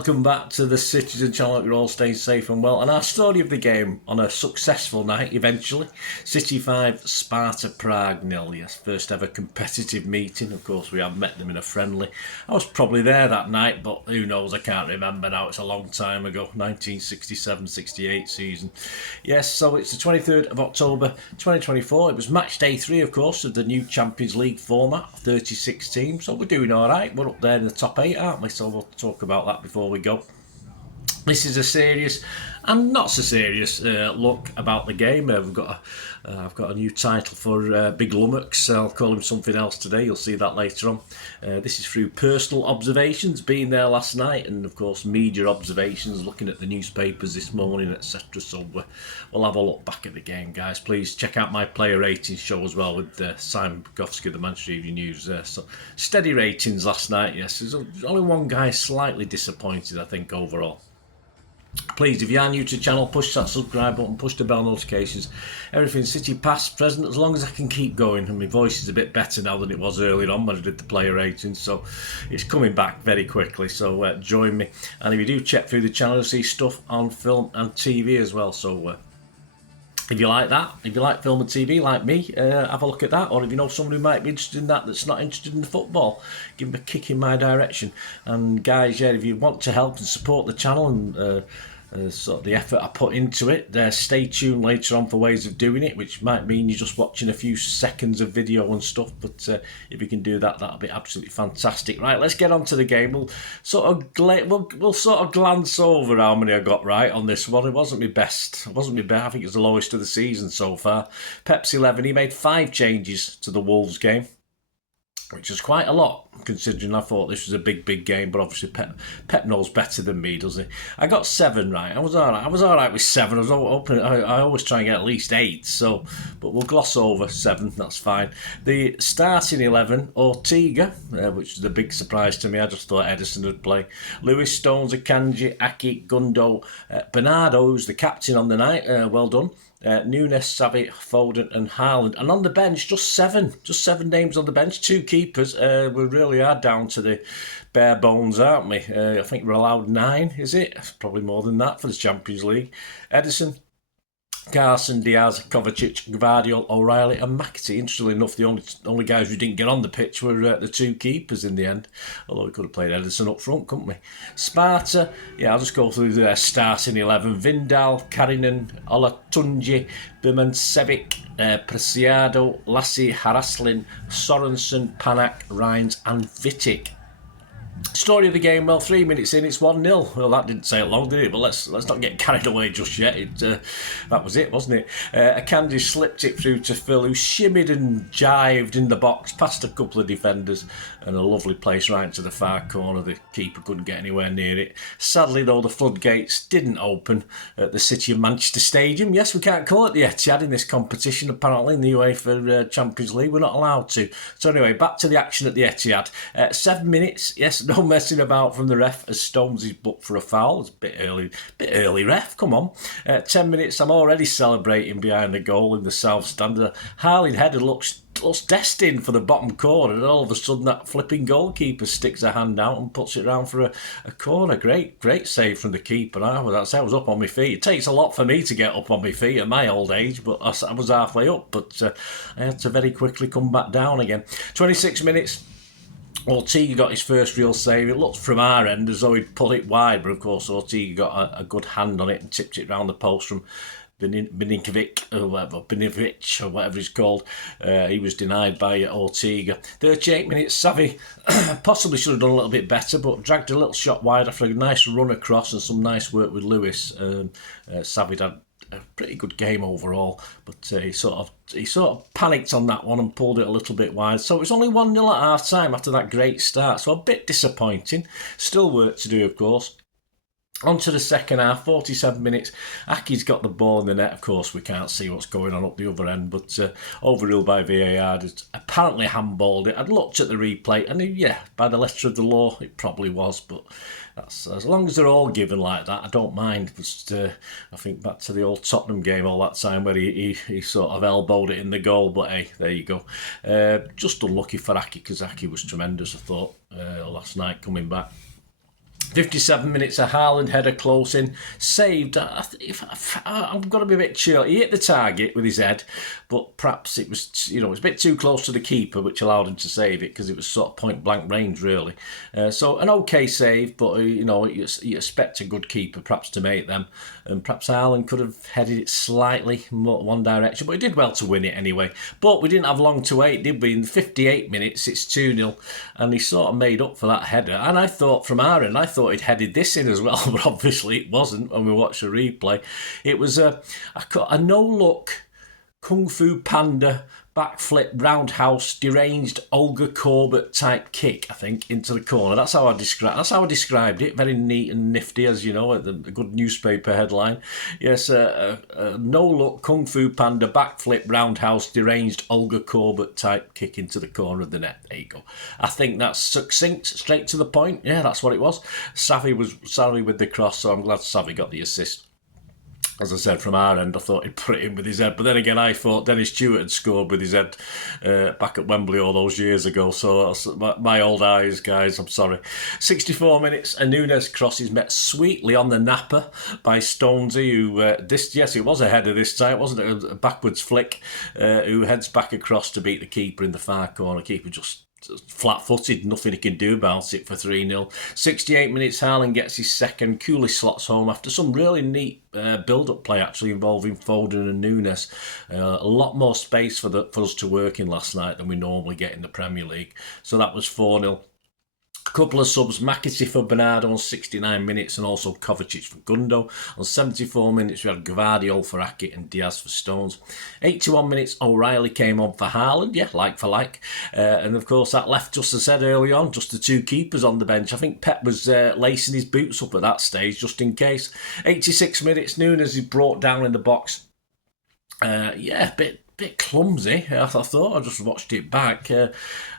welcome back to the Citizen channel. You're all staying safe and well. And our story of the game on a successful night eventually. City 5, Sparta Prague 0. Yes, first ever competitive meeting. Of course, we have met them in a friendly. I was probably there that night, but who knows, I can't remember now. It's a long time ago, 1967-68 season. Yes, so it's the 23rd of October 2024. It was match day 3, of course, of the new Champions League format, 36 teams. So we're doing all right. We're up there in the top 8, aren't we? So we'll talk about that before we go. This is a serious and not so serious look about the game. I've got a new title for Big Lummox. I'll call him something else today. You'll see that later on. This is through personal observations, being there last night, and of course media observations, looking at the newspapers this morning, etc. So we'll have a look back at the game, guys. Please check out my player ratings show as well with Simon Bogowski, the Manchester Evening News. So steady ratings last night. Yes, there's only one guy slightly disappointed, I think, overall. Please, if you are new to the channel, push that subscribe button, push the bell notifications. Everything City past, present, as long as I can keep going. And my voice is a bit better now than it was earlier on when I did the player ratings, so it's coming back very quickly. So join me. And if you do check through the channel, you'll see stuff on film and TV as well. So if you like that, if you like film and TV like me, have a look at that. Or if you know someone who might be interested in that that's not interested in the football, give them a kick in my direction. And guys, yeah, if you want to help and support the channel and sort of the effort I put into it, stay tuned later on for ways of doing it, which might mean you're just watching a few seconds of video and stuff, but if you can do that, that'll be absolutely fantastic. Right, let's get on to the game. We'll sort of glance over how many I got right on this one. It wasn't my best. I think it's the lowest of the season so far. Pep's 11, he made 5 changes to the Wolves game, which is quite a lot, considering I thought this was a big game, but obviously Pep knows better than me, doesn't he? I got 7 right. I was all right with 7. I always try and get at least 8, so, but we'll gloss over 7, that's fine. The starting 11, Ortega, which is a big surprise to me. I just thought Edison would play. Lewis, Stones, Akanji, Aki, Gundo, Bernardo, who's the captain on the night, well done. Nunes, Savic, Foden and Haaland. And on the bench, just 7 names on the bench. 2 keepers. We really are down to the bare bones, aren't we? I think we're allowed 9, is it? Probably more than that for the Champions League. Edison, Carson, Diaz, Kovacic, Gvardiol, O'Reilly and McAtee. Interestingly enough, the only guys who didn't get on the pitch were the 2 keepers in the end. Although we could have played Edison up front, couldn't we? Sparta, yeah, I'll just go through the starting 11. Vindal, Karinen, Olatunji, Birmancevic, Preciado, Lassie, Haraslin, Sorensen, Panak, Rhines and Vitic. Story of the game, well, 3 minutes in, it's 1-0. Well, that didn't take long, did it? But let's not get carried away just yet. That was it, wasn't it? Akanji slipped it through to Phil, who shimmied and jived in the box, past a couple of defenders, and a lovely place right into the far corner. The keeper couldn't get anywhere near it. Sadly, though, the floodgates didn't open at the City of Manchester Stadium. Yes, we can't call it the Etihad in this competition, apparently, in the UEFA Champions League. We're not allowed to. So anyway, back to the action at the Etihad. 7 minutes, yes, no messing about from the ref as Stonesy's booked for a foul. It's a bit early, ref, come on. 10 minutes, I'm already celebrating behind the goal in the south stand. Harley header looks destined for the bottom corner, and all of a sudden that flipping goalkeeper sticks a hand out and puts it round for a corner. Great save from the keeper. I was up on my feet. It takes a lot for me to get up on my feet at my old age, but I was halfway up, but I had to very quickly come back down again. 26 minutes. Ortega got his first real save. It looked from our end as though he'd pull it wide, but of course Ortega got a good hand on it and tipped it round the post from Beninkovic or whatever he's called. He was denied by Ortega. 38 minutes, Savi possibly should have done a little bit better, but dragged a little shot wide after a nice run across and some nice work with Lewis. Savi had a pretty good game overall, but he sort of panicked on that one and pulled it a little bit wide. So it was only 1-0 at half time after that great start, so a bit disappointing. Still work to do, of course. On to the second half, 47 minutes. Aki's got the ball in the net. Of course, we can't see what's going on up the other end, but overruled by VAR. Apparently handballed it. I'd looked at the replay, and yeah, by the letter of the law, it probably was, but that's, as long as they're all given like that, I don't mind. But I think back to the old Tottenham game all that time where he sort of elbowed it in the goal, but hey, there you go. Just unlucky for Aki, because Aki was tremendous, I thought, last night coming back. 57 minutes, a Haaland header close in, saved. I'm going to be a bit chill. He hit the target with his head, but perhaps it was, it was a bit too close to the keeper, which allowed him to save it because it was sort of point blank range, really. So an okay save, but you expect a good keeper perhaps to make them, and perhaps Haaland could have headed it slightly more one direction, but he did well to win it anyway. But we didn't have long to wait, did we? In 58 minutes, it's 2-0, and he sort of made up for that header. And I thought from our end, I thought he'd headed this in as well, but obviously it wasn't when we watched the replay. It was a no-look Kung Fu Panda backflip roundhouse deranged Olga Korbut type kick, I think, into the corner. That's how I described it. Very neat and nifty, as you know, a good newspaper headline. Yes, a no-look Kung Fu Panda backflip roundhouse deranged Olga Korbut type kick into the corner of the net. There you go. I think that's succinct, straight to the point. Yeah, that's what it was. Savvy with the cross, so I'm glad Savvy got the assist. As I said, from our end, I thought he'd put it in with his head. But then again, I thought Dennis Stewart had scored with his head back at Wembley all those years ago. So that's my old eyes, guys. I'm sorry. 64 minutes, a Nunes cross is met sweetly on the napper by Stonesy, who, yes, it was a header this time. It wasn't a backwards flick, who heads back across to beat the keeper in the far corner. Keeper just flat-footed, nothing he can do about it for 3-0. 68 minutes, Haaland gets his second. Cooley slots home after some really neat build-up play, actually, involving Foden and Nunes. A lot more space for us to work in last night than we normally get in the Premier League. So that was 4-0. A couple of subs, McAtee for Bernardo on 69 minutes and also Kovacic for Gundo. On 74 minutes, we had Gvardiol for Hackett and Diaz for Stones. 81 minutes, O'Reilly came on for Haaland, yeah, like for like. And of course, that left, just as I said early on, just the two keepers on the bench. I think Pep was lacing his boots up at that stage, just in case. 86 minutes, Nunes is brought down in the box. A bit clumsy, I thought. I just watched it back.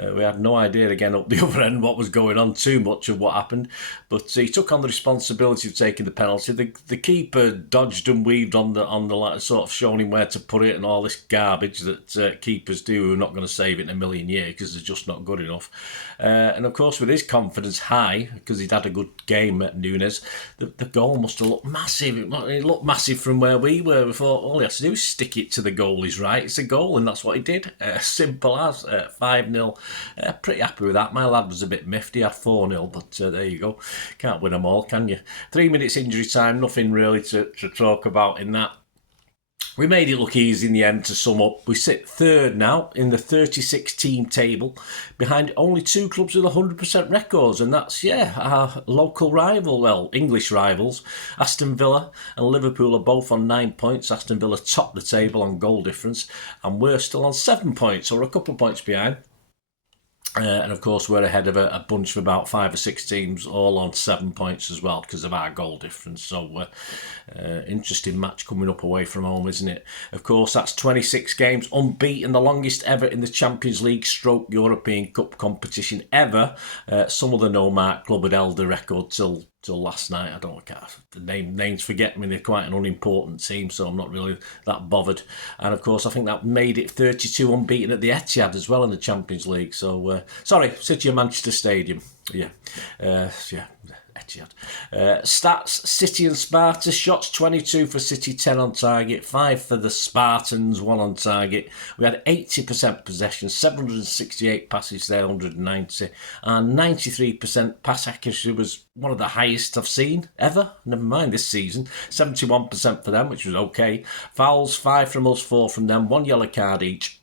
We had no idea again up the other end what was going on, too much of what happened, but he took on the responsibility of taking the penalty. The keeper dodged and weaved on the line, sort of showing him where to put it and all this garbage that keepers do who are not going to save it in a million years because they're just not good enough. And of course, with his confidence high, because he'd had a good game at Nunes, the goal must have looked massive. It looked massive from where we were. We thought all he has to do is stick it to the goalies, right? It's a goal, and that's what he did. Simple as 5-0. Pretty happy with that. My lad was a bit miffed. He had 4-0, but there you go. Can't win them all, can you? 3 minutes injury time. Nothing really to talk about in that. We made it look easy in the end. To sum up, we sit third now in the 36-team table, behind only two clubs with 100% records, and that's, our local rival, English rivals. Aston Villa and Liverpool are both on 9 points. Aston Villa top the table on goal difference, and we're still on 7 points, or a couple of points behind. And of course, we're ahead of a bunch of about 5 or 6 teams, all on 7 points as well because of our goal difference. So, interesting match coming up away from home, isn't it? Of course, that's 26 games, unbeaten, the longest ever in the Champions League / European Cup competition ever. Some other no-mark club had held the record till last night. I don't care. The names forget me. They're quite an unimportant team, so I'm not really that bothered. And of course, I think that made it 32 unbeaten at the Etihad as well in the Champions League. So, City of Manchester Stadium. Etihad. Stats, City and Sparta. Shots 22 for City, 10 on target, 5 for the Spartans, 1 on target. We had 80% possession, 768 passes there, 190. And 93% pass accuracy was one of the highest I've seen ever. Never mind this season. 71% for them, which was okay. Fouls, 5 from us, 4 from them, 1 yellow card each.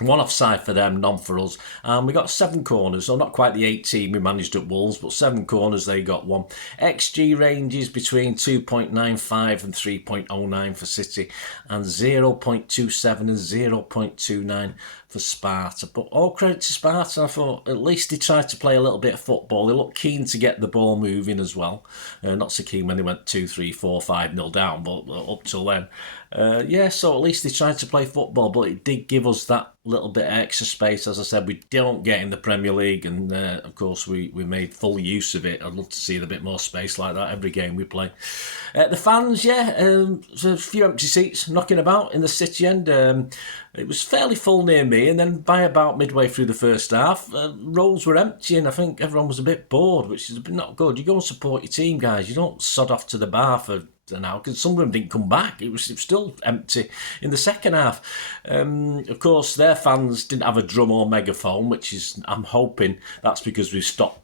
1 offside for them, none for us. And we got 7 corners, so not quite the 18 we managed at Wolves, but 7 corners, they got 1. XG ranges between 2.95 and 3.09 for City, and 0.27 and 0.29 for Sparta. But all credit to Sparta, I thought at least they tried to play a little bit of football. They looked keen to get the ball moving as well. Not so keen when they went 2, 3, 4, 5-0 down, but up till then. So at least they tried to play football, but it did give us that little bit of extra space. As I said, we don't get in the Premier League, and of course we made full use of it. I'd love to see a bit more space like that every game we play. The fans, there's a few empty seats knocking about in the City end. It was fairly full near me. City, and then by about midway through the first half, roles were empty, and I think everyone was a bit bored, which is not good. You go and support your team, guys. You don't sod off to the bar for an hour, because some of them didn't come back. It was still empty in the second half. Of course, their fans didn't have a drum or megaphone, which is, I'm hoping that's because we've stopped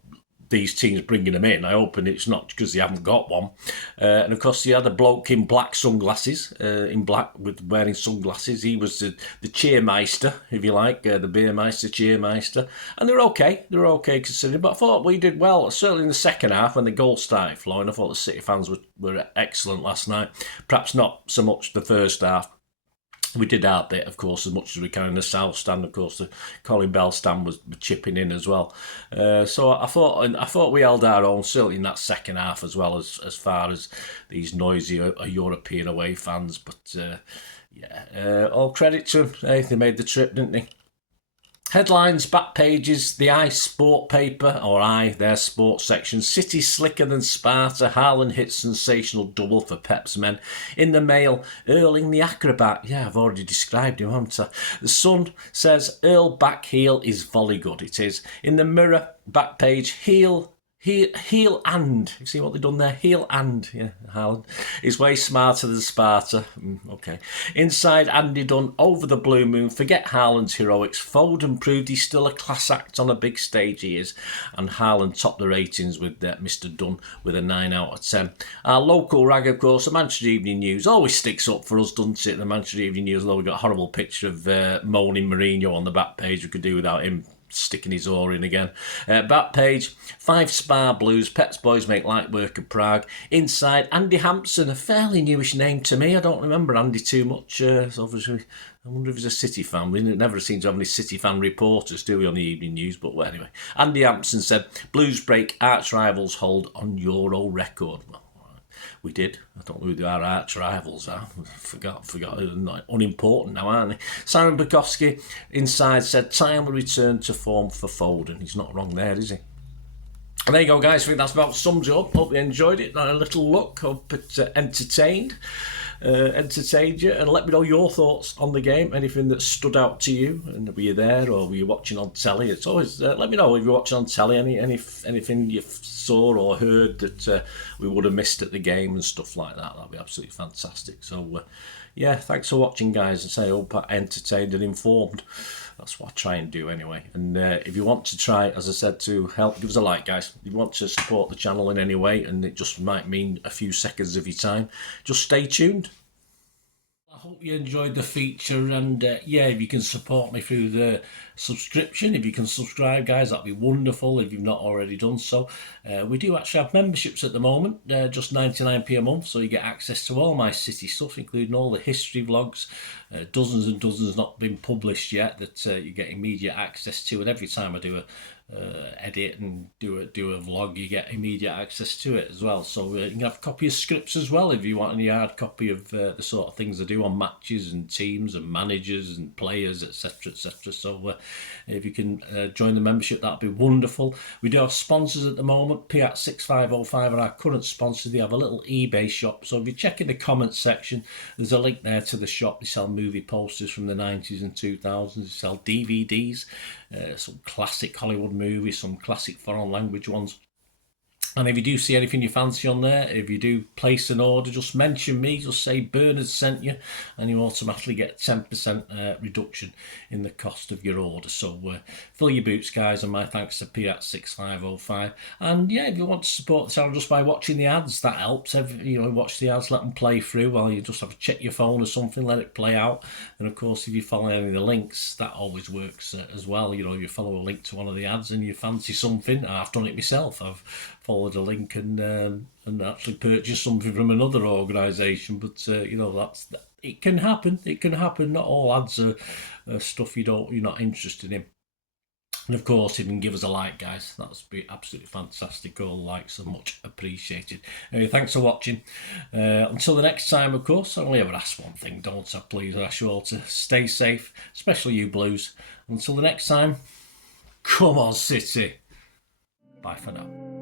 these teams bringing them in. I hope it's not because they haven't got one. And of course, they had a bloke in black sunglasses, in black with wearing sunglasses. He was the cheermeister, if you like, the beermeister, cheermeister. And they were okay. They were okay considering. But I thought we did well, certainly in the second half when the goals started flowing. I thought the City fans were excellent last night. Perhaps not so much the first half. We did our bit, of course, as much as we can in the South Stand. Of course, the Colin Bell stand was chipping in as well. So I thought we held our own, certainly in that second half, as well as far as these noisy European away fans. But all credit to them. Hey, they made the trip, didn't they? Headlines, back pages, the Sport paper, or their sports section. City slicker than Sparta. Haaland hits sensational double for Pep's men. In the Mail, Erling the acrobat. Yeah, I've already described him, haven't I? The Sun says Earl back heel is volley good. It is. In the Mirror, back page, heel and, you see what they've done there? Heel and, yeah, Haaland is way smarter than Sparta. Okay. Inside, Andy Dunn, over the blue moon, forget Haaland's heroics. Foden proved he's still a class act on a big stage, he is. And Haaland topped the ratings with Mr. Dunn with a 9 out of 10. Our local rag, of course, the Manchester Evening News, always sticks up for us, doesn't it? The Manchester Evening News, although we've got a horrible picture of moaning Mourinho on the back page. We could do without him sticking his oar in again. Back page, 5 Spa Blues, Pets Boys make light work of Prague. Inside, Andy Hampson, a fairly newish name to me. I don't remember Andy too much. So obviously, I wonder if he's a City fan. We never seem to have any City fan reporters, do we, on the Evening News? But well, anyway, Andy Hampson said, Blues break arch rivals hold on Euro record. Well, we did. I don't know who our arch rivals are. Forgot. Unimportant now, aren't they? Simon Bukowski inside said time will return to form for Foden. He's not wrong there, is he? And there you go, guys. I think that's about sums it up. Hope you enjoyed it. A little look. Hope it entertained you, and let me know your thoughts on the game. Anything that stood out to you, and were you there or were you watching on telly? It's always let me know if you're watching on telly. Anything you saw or heard that we would have missed at the game and stuff like that. That'd be absolutely fantastic. So thanks for watching, guys. And I hope I entertained and informed. That's what I try and do anyway. And if you want to try, as I said, to help, give us a like, guys. If you want to support the channel in any way, and it just might mean a few seconds of your time, just stay tuned. I hope you enjoyed the feature, and if you can support me through the subscription, if you can subscribe, guys, that'd be wonderful if you've not already done so. We do actually have memberships at the moment, just 99p a month, so you get access to all my City stuff, including all the history vlogs, dozens and dozens not been published yet that you get immediate access to, and every time I do a edit and do a vlog, you get immediate access to it as well. So you can have a copy of scripts as well if you want any hard copy of the sort of things I do on matches and teams and managers and players, etc, etc. So if you can join the membership, that'd be wonderful. We do have sponsors at the moment. P6505 are our current sponsor. They have a little eBay shop, so if you check in the comments section, there's a link there to the shop. They sell movie posters from the 90s and 2000s. They sell DVDs, some classic Hollywood movies, some classic foreign language ones. And if you do see anything you fancy on there, if you do place an order, just mention me, just say Bernard sent you, and you automatically get 10% reduction in the cost of your order. So fill your boots, guys, and my thanks to P6505. And if you want to support the channel just by watching the ads, that helps. Watch the ads, let them play through while you just have to check your phone or something, let it play out. And of course, if you follow any of the links, that always works as well. If you follow a link to one of the ads and you fancy something, I've done it myself. I've followed a link and actually purchased something from another organisation, but it can happen. It can happen. Not all ads are stuff you're not interested in. And of course, if you can give us a like, guys, that would be absolutely fantastic. All the likes are much appreciated. Anyway, thanks for watching. Until the next time, of course, I only ever ask one thing, don't I? Please, I ask you all to stay safe, especially you Blues. Until the next time, come on, City. Bye for now.